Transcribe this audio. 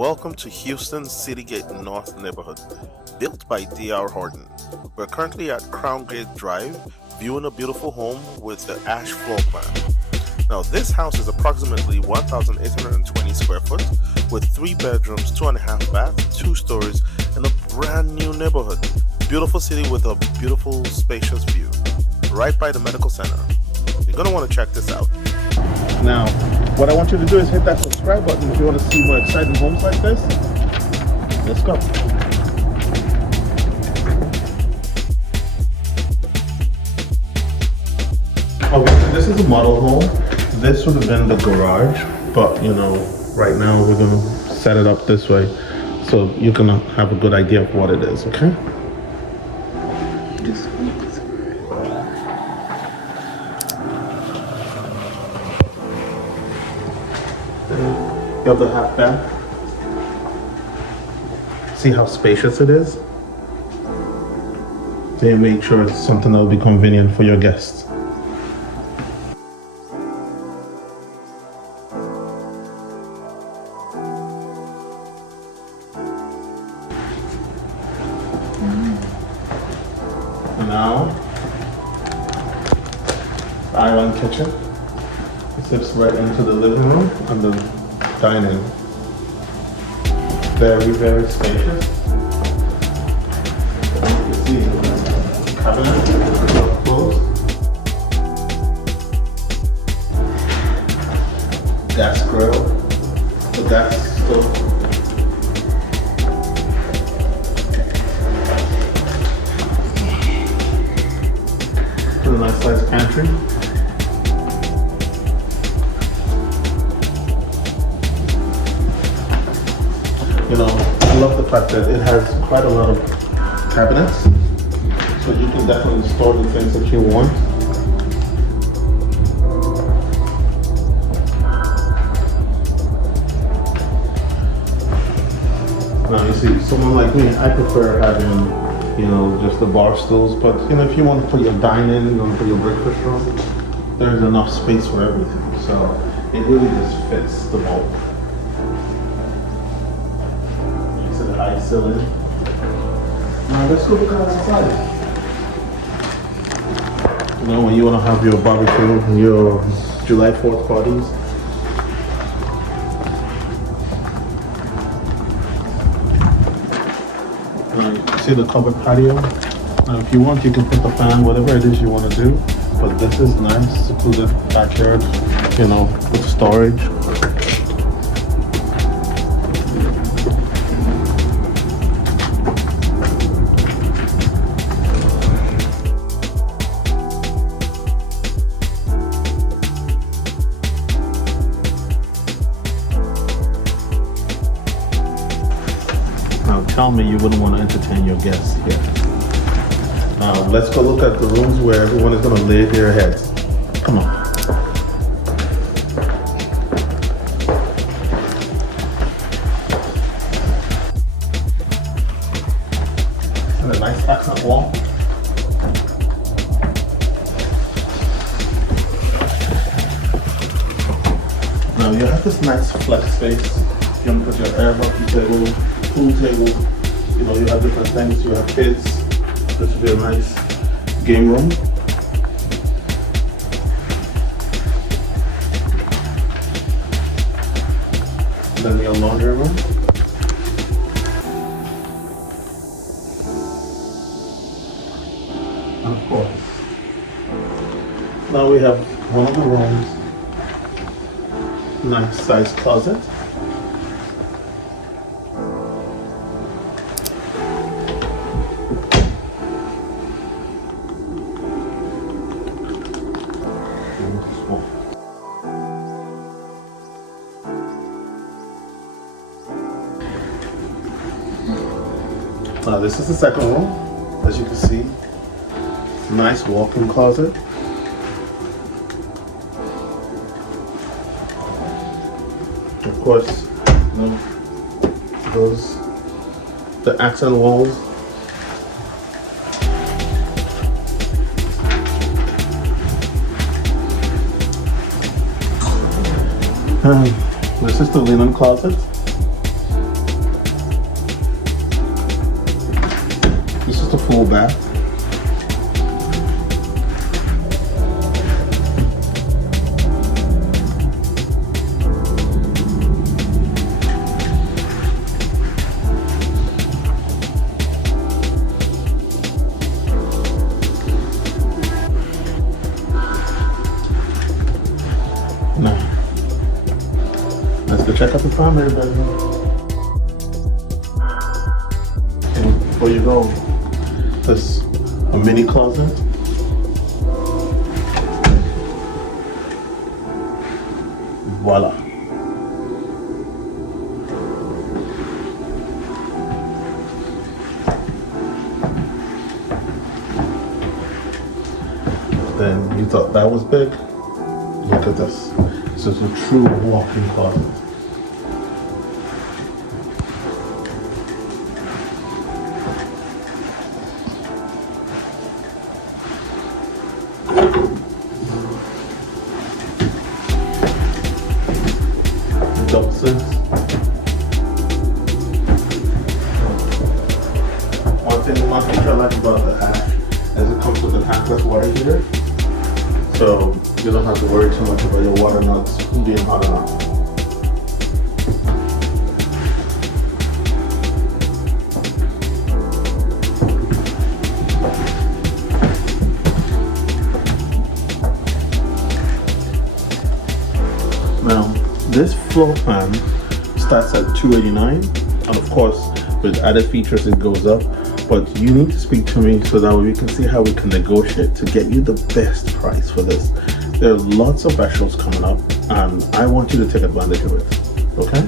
Welcome to Houston's Citygate North neighborhood, built by D.R. Horton. We're currently at Crown Gate Drive, viewing a beautiful home with the ash floor plan. Now, this house is approximately 1,820 square foot, with 3 bedrooms, 2.5 baths, 2 stories, and a brand new neighborhood. Beautiful city with a beautiful, spacious view, right by the medical center. You're going to want to check this out. Now, what I want you to do is hit that subscribe button if you want to see more exciting homes like this. Let's go. Okay, this is a model home. This would have been the garage, but right now we're going to set it up this way so you can have a good idea of what it is, okay? You have the half bath. See how spacious it is? They make sure it's something that will be convenient for your guests. And now, island kitchen. It sits right into the living room and the dining. Very, very spacious. You can see cabinet closed. Gas grill, the gas stove. A nice sized pantry. I love the fact that it has quite a lot of cabinets, so you can definitely store the things that you want. Now you see, someone like me, I prefer having, just the bar stools, but if you want to put your dining, you want to put your breakfast room, there's enough space for everything, so it really just fits the mold. High ceiling. Now let's go look outside. When you want to have your barbecue, your July 4th parties. Now you see the covered patio. Now if you want, you can put the fan, whatever it is you want to do. But this is nice, secluded backyard, with storage. Tell me you wouldn't want to entertain your guests here. Now let's go look at the rooms where everyone is going to lay their heads. Come on. And a nice accent wall. Now you have this nice flex space. You can put your air hockey table, pool table, you have different things, you have kids. This would be a nice game room. Then your laundry room. And of course, now we have one of the rooms, nice size closet. Now this is the second room, as you can see. Nice walk-in closet. Of course, the accent walls. This is the linen closet. full bath. Now, let's go check out the primary bedroom. And before you go, there's a mini closet. Voila. Then you thought that was big? Look at this. This is a true walk-in closet. Double sinks. One thing I like about the Ash is it comes with a tankless water heater, so you don't have to worry too much about your water not being hot enough. Now, this floor plan starts at $289, and of course, with added features, it goes up. But you need to speak to me so that we can see how we can negotiate to get you the best price for this. There are lots of specials coming up, and I want you to take advantage of it. Okay?